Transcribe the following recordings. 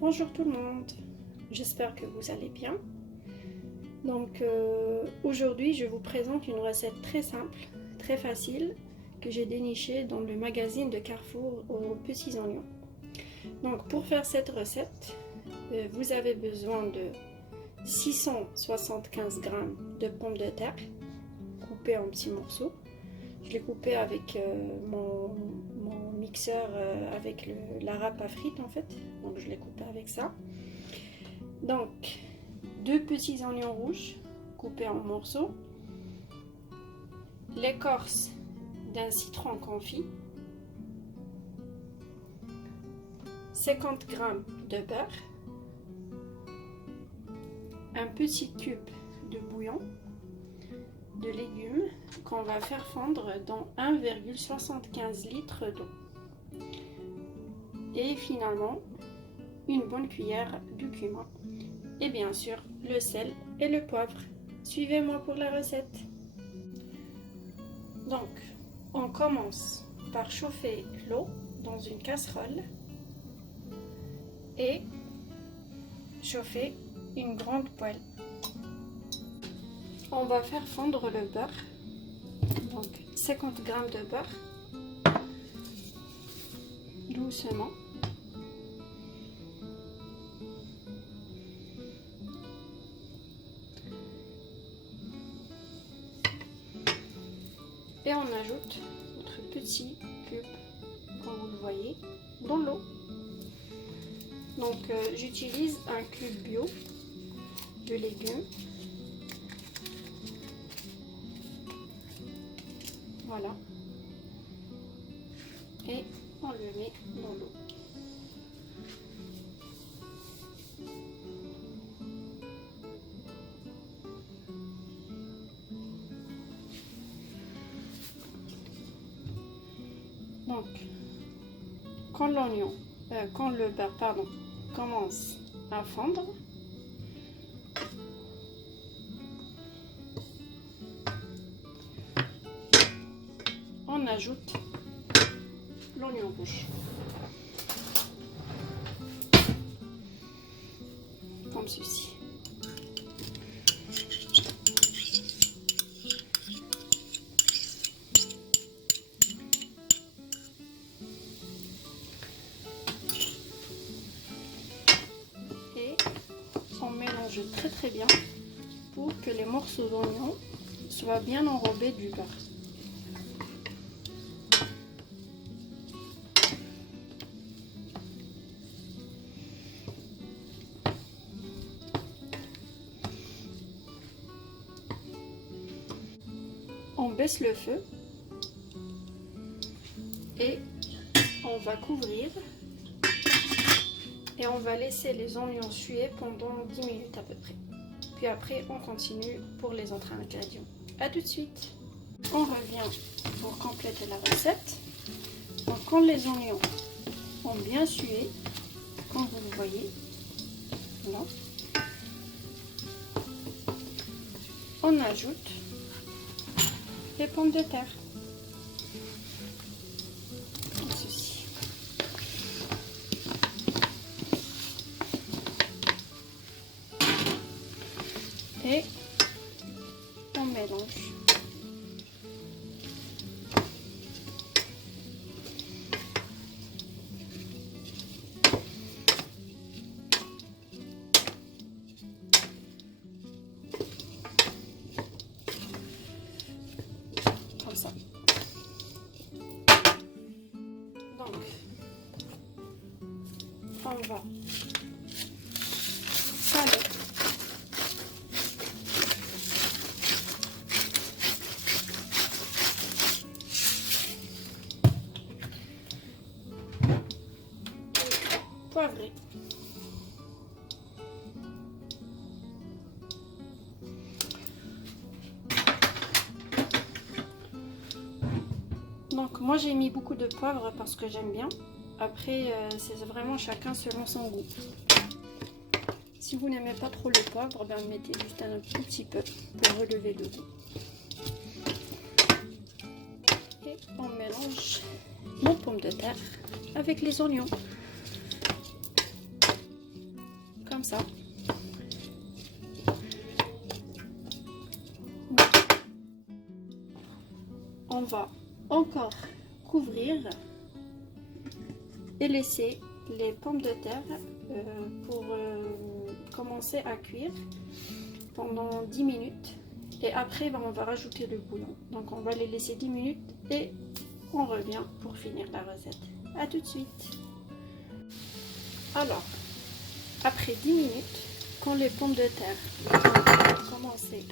Bonjour tout le monde, j'espère que vous allez bien. Donc aujourd'hui je vous présente une recette très simple, très facile que j'ai dénichée dans le magazine de Carrefour aux petits oignons. Donc pour faire cette recette, vous avez besoin de 675 g de pommes de terre coupées en petits morceaux. Je l'ai coupé avec mon mixeur avec la râpe à frites en fait, donc je l'ai coupé avec ça. Donc 2 petits oignons rouges coupés en morceaux, l'écorce d'un citron confit, 50 g de beurre, un petit cube de bouillon, de légumes qu'on va faire fondre dans 1,75 litre d'eau. Et finalement, une bonne cuillère de cumin. Et bien sûr, le sel et le poivre. Suivez-moi pour la recette. Donc, on commence par chauffer l'eau dans une casserole et chauffer une grande poêle. On va faire fondre le beurre, donc 50 g de beurre, doucement. Et on ajoute notre petit cube, comme vous le voyez, dans l'eau. Donc j'utilise un cube bio de légumes. Voilà. Et on le met dans l'eau. Donc, quand le beurre commence à fondre, on ajoute l'oignon rouge, comme ceci. Et on mélange très bien pour que les morceaux d'oignon soient bien enrobés du beurre. On baisse le feu et on va couvrir et on va laisser les oignons suer pendant 10 minutes à peu près. Puis après on continue pour les autres ingrédients. A tout de suite. On revient pour compléter la recette. Donc quand les oignons ont bien sué, comme vous le voyez, là, on ajoute les pommes de terre, comme ceci. Et on mélange. Comme ça. Donc, on va saler. Poivrer. Donc moi j'ai mis beaucoup de poivre parce que j'aime bien. Après c'est vraiment chacun selon son goût. Si vous n'aimez pas trop le poivre, ben mettez juste un tout petit peu pour relever le goût. Et on mélange nos pommes de terre avec les oignons. comme ça. On va encore couvrir et laisser les pommes de terre pour commencer à cuire pendant 10 minutes. Et après, on va rajouter le bouillon. Donc on va les laisser 10 minutes et on revient pour finir la recette. A tout de suite. Alors, après 10 minutes, quand les pommes de terre vont commencer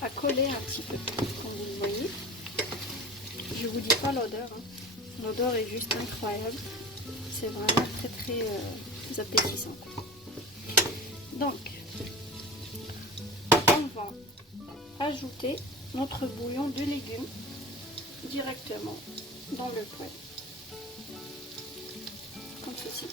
à coller un petit peu, comme vous le voyez, je vous dis pas l'odeur, hein. L'odeur est juste incroyable. C'est vraiment très appétissant. Donc, on va ajouter notre bouillon de légumes directement dans le poêle, comme ceci.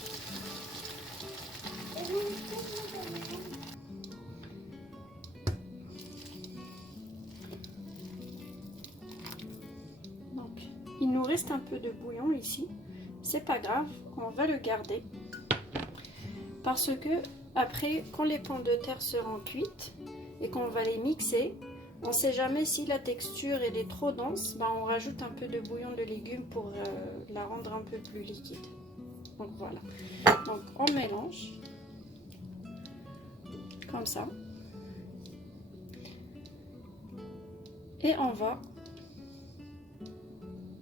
Donc, il nous reste un peu de bouillon ici. C'est pas grave, on va le garder parce que après, quand les pommes de terre seront cuites et qu'on va les mixer, on ne sait jamais si la texture elle est trop dense, on rajoute un peu de bouillon de légumes pour la rendre un peu plus liquide. Donc voilà. Donc on mélange comme ça et on va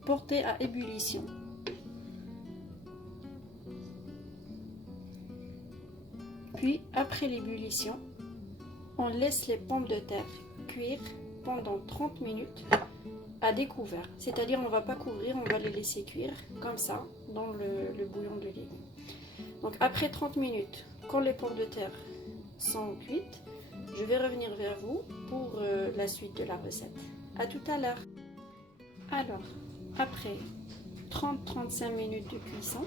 porter à ébullition. Puis après l'ébullition, on laisse les pommes de terre cuire pendant 30 minutes à découvert. C'est-à-dire on ne va pas couvrir, on va les laisser cuire comme ça dans le bouillon de légumes. Donc après 30 minutes, quand les pommes de terre sont cuites, je vais revenir vers vous pour la suite de la recette. A tout à l'heure. Alors, après 30-35 minutes de cuisson,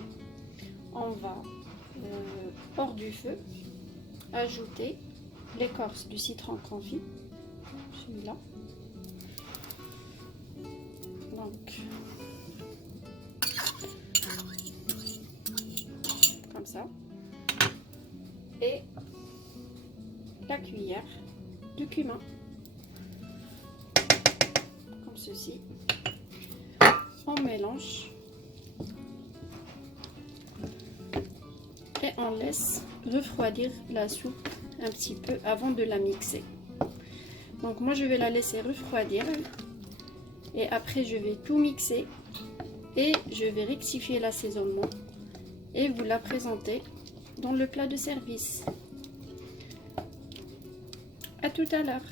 on va hors du feu ajouter l'écorce du citron confit, celui-là. Donc, comme ça. Et la cuillère de cumin, comme ceci. On mélange et on laisse refroidir la soupe un petit peu avant de la mixer. Donc moi je vais la laisser refroidir et après je vais tout mixer et je vais rectifier l'assaisonnement et vous la présenter dans le plat de service. À tout à l'heure.